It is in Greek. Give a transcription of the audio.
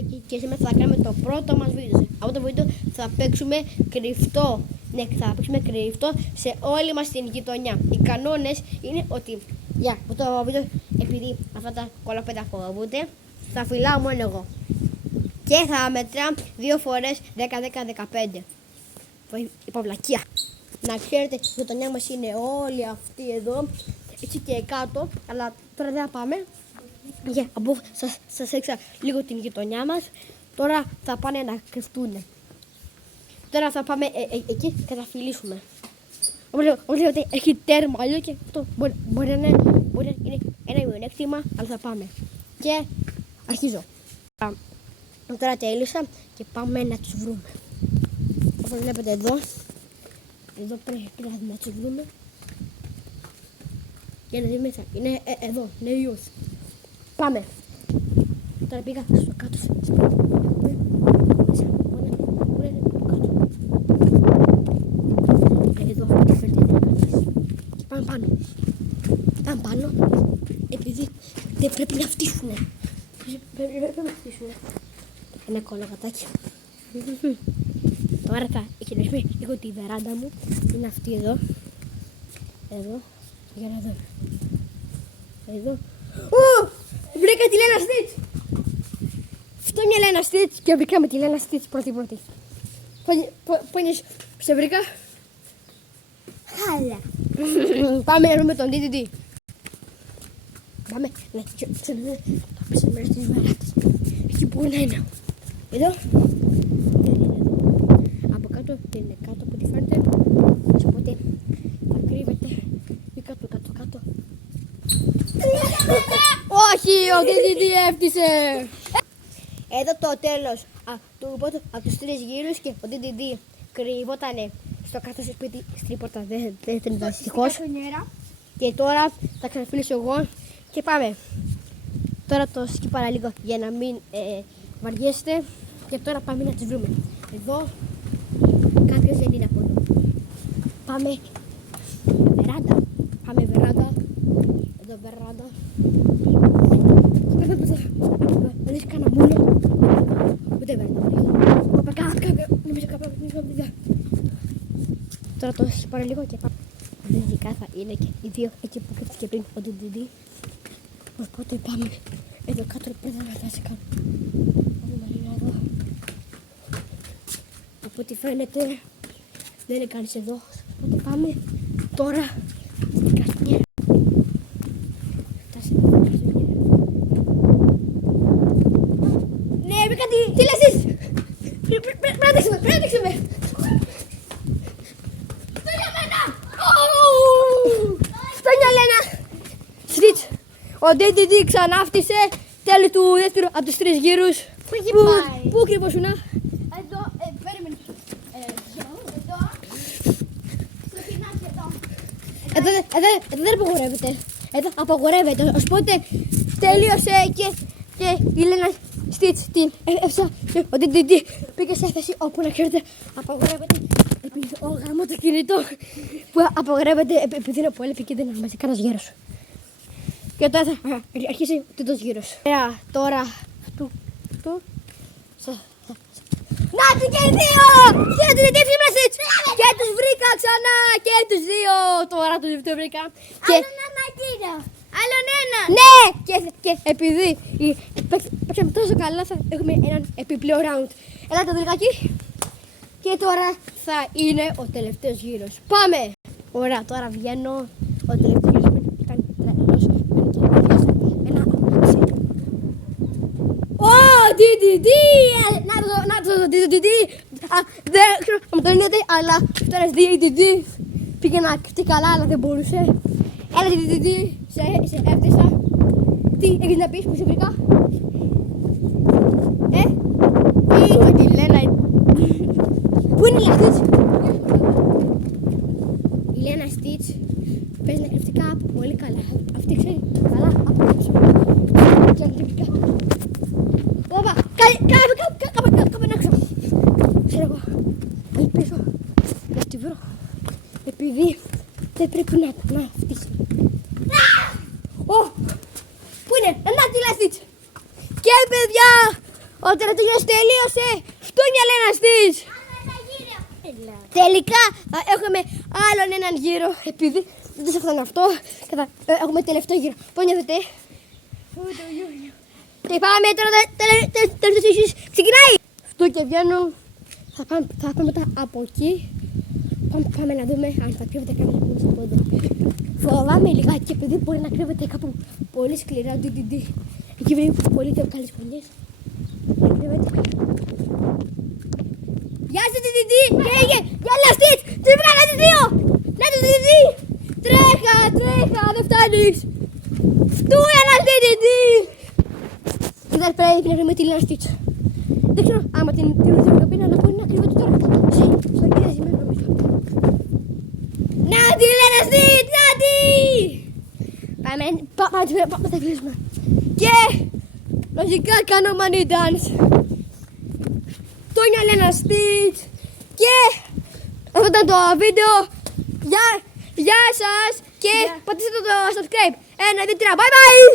Μαρινάκη και σήμερα θα κάνουμε το πρώτο μας βίντεο. Από το βίντεο θα παίξουμε κρυφτό. Ναι, θα παίξουμε κρυφτό σε όλη μας την γειτονιά. Οι κανόνες είναι ότι για το βίντεο, επειδή αυτά τα κολόπεδα φοβούνται, θα φυλάω μόνο εγώ. Και θα μετράω 2 φορές 10-10-15. Υπαυλακία. Να ξέρετε, η γειτονιά μας είναι όλοι αυτοί εδώ, έτσι και κάτω, αλλά τώρα δεν θα πάμε. Από σας έξα λίγο την γειτονιά μας, τώρα θα πάνε να κρυφτούν. Τώρα θα πάμε εκεί και θα φιλήσουμε. Όπως λέτε, έχει τέρμα αλλιώς και αυτό μπορεί να είναι ένα μειονέκτημα, αλλά θα πάμε. Και αρχίζω. Τώρα τέλειωσα και πάμε να τους βρούμε. Όπως βλέπετε εδώ πρέπει να τους βρούμε. Για να δούμε μέσα. Είναι εδώ, νέος. Πάμε. Τώρα πήγα στο κάτω. Εδώ αυτή φέρτε την κάτω. Και πάμε πάνω. Πάμε πάνω. Επειδή δεν πρέπει να φτύσουνε. Πρέπει να φτύσουνε. Ένα κολογατάκι. Τώρα θα εκκινήσουμε λίγο τη βεράντα μου. Είναι αυτή εδώ. Εδώ. Για να δω. Εδώ. Βρήκα τη Λένα Στιτς! Αυτό είναι η Λένα Στιτς και βρήκαμε τη Λένα Στιτς πρώτη. Πόνες, σε βρήκα? Χάλα! Πάμε να βρούμε τον DDD. Πάμε, ναι, ξέρετε, θα πέσουμε μέρος της βαράτης. Εκεί που είναι. Εδώ. Από κάτω, δεν είναι κάτω από ό,τι φαίνεται. Οπότε θα κρύβεται κάτω. Όχι, ο DDD έφτιασε! Εδώ το τέλος από τους 3 γύρους και ο DDD κρυβότανε στο κάτω στο σπίτι, στην πόρτα, δεν ήταν δυστυχώς. Και τώρα θα ξαναφυλίσω εγώ και πάμε. Τώρα το σκύπαρα λίγο για να μην βαριέστε και τώρα πάμε να τους βρούμε. Εδώ κάποιος δεν είναι από εδώ. Πάμε βεράντα. Εδώ βεράντα. Δεν έχει κανένα μούλο. Ούτε βεράντα. Τώρα το σκυπάρω λίγο και πάμε. Λογικά θα είναι και οι δύο εκεί που κρύφτηκε πριν ο DDD. Οπότε πάμε. Εδώ κάτω πρέπει να φτάσει κάτω. Εδώ. Από ό,τι φαίνεται δεν είναι κανείς εδώ. Οπότε πάμε τώρα στην καρδιέρα. Ναι, βρήκα τι λες εσείς! Πρέπει να δείξουμε! Αυτό είναι εμένα! Αυτό είναι Λένα Στιτς! Ο DDD ξανά φτύσε τέλη του δεύτερου από τους 3 γύρους. Πού έχει πάει? Πού κρυβόσουνα? Εδώ, περίμενε. Εδώ δεν απαγορεύεται. Εδώ απαγορεύεται. Οπότε τελείωσε και η Λένα Στιτς την έφτιαξε και ο DDD πήγε σε θέση όπου να ξέρετε απαγορεύεται. Επειδή γαμώ το κινητό που απαγορεύεται επειδή είναι πολύ και δεν είναι κανένας γέρος. Και τώρα θα αρχίσει ο τρίτος γύρος. Τώρα να του και οι δύο! Και τους DDD Stitch! Και τους βρήκα ξανά! Και τους δύο! Τώρα τους βρήκα. Άλλον ένα κύριο! Άλλον ένα! Ναι! Και επειδή παίξαμε τόσο καλά θα έχουμε έναν επιπλέον round. Ελάτε το λιγάκι. Και τώρα θα είναι ο τελευταίος γύρος. Πάμε! Ωραία, τώρα βγαίνω. Ο τελευταίος γύρος ήταν τρελός. DDD! Να το DDD! Δεν ξέρω αν το λύνετε, αλλά τώρα DDD πήγε να κρυφτεί καλά, αλλά δεν μπορούσε. Έλα DDD, σε έφτιασα. Τι έχεις να πεις που σε βρήκα? Είχα τη Λένα. Πού είναι η Λένα Στιτς? Η Λένα Στιτς παίζει να κρυφτεί κάπου πολύ καλά. Αυτή ξέρει καλά από πίσω. Και αν κρυφτεί κάπου. Όπα, κάπου έξω. Ξέρω εγώ, πάλι πίσω να τη βρω. Επειδή δεν πρέπει να φτύσει. Πού είναι, να τη Λένα Στιτς. Και παιδιά, Ο τερατογύρος τελείωσε. Φτούνια Λένα Στιτς. Τελικά θα έχουμε άλλον έναν γύρο. Επειδή δεν σας έφτανε αυτό. Και θα έχουμε τελευταίο γύρο. Πώς νιώθετε? Και πάμε τώρα. Τελευταίο γύρο ξεκινάει. Αυτό και βγαίνω. Θα πάμε μετά από εκεί. Πάμε να δούμε αν θα κρύβεται κάποιος από εδώ. Φοβάμαι λιγάκι επειδή μπορεί να κρύβεται κάπου πολύ σκληρά. Εκεί βρει πολύ καλές χρονιές. Γεια σου Τιτιτή! Γεια Λαστίτς! Τι βγάλα τις δύο! Να το Τιτιτή! Τρέχα! Δεν φτάνεις! Φτούια Τιτιτή! Κοίτα πρέπει να βρούμε τη Λαστίτς. Δεν ξέρω άμα την ρωτήσω να μπορεί να κρύβεται τώρα. Στο εκεί ζημένο νομίζω. Να τη Λαστίτς! Να τη! Πάμε τα κλείσουμε. Και λογικά κάνω money dance. Τόνια Λένα Στιτς. Και αυτό ήταν το βίντεο. Γεια σας και πατήστε το subscribe. 1, 2, 3. Bye bye!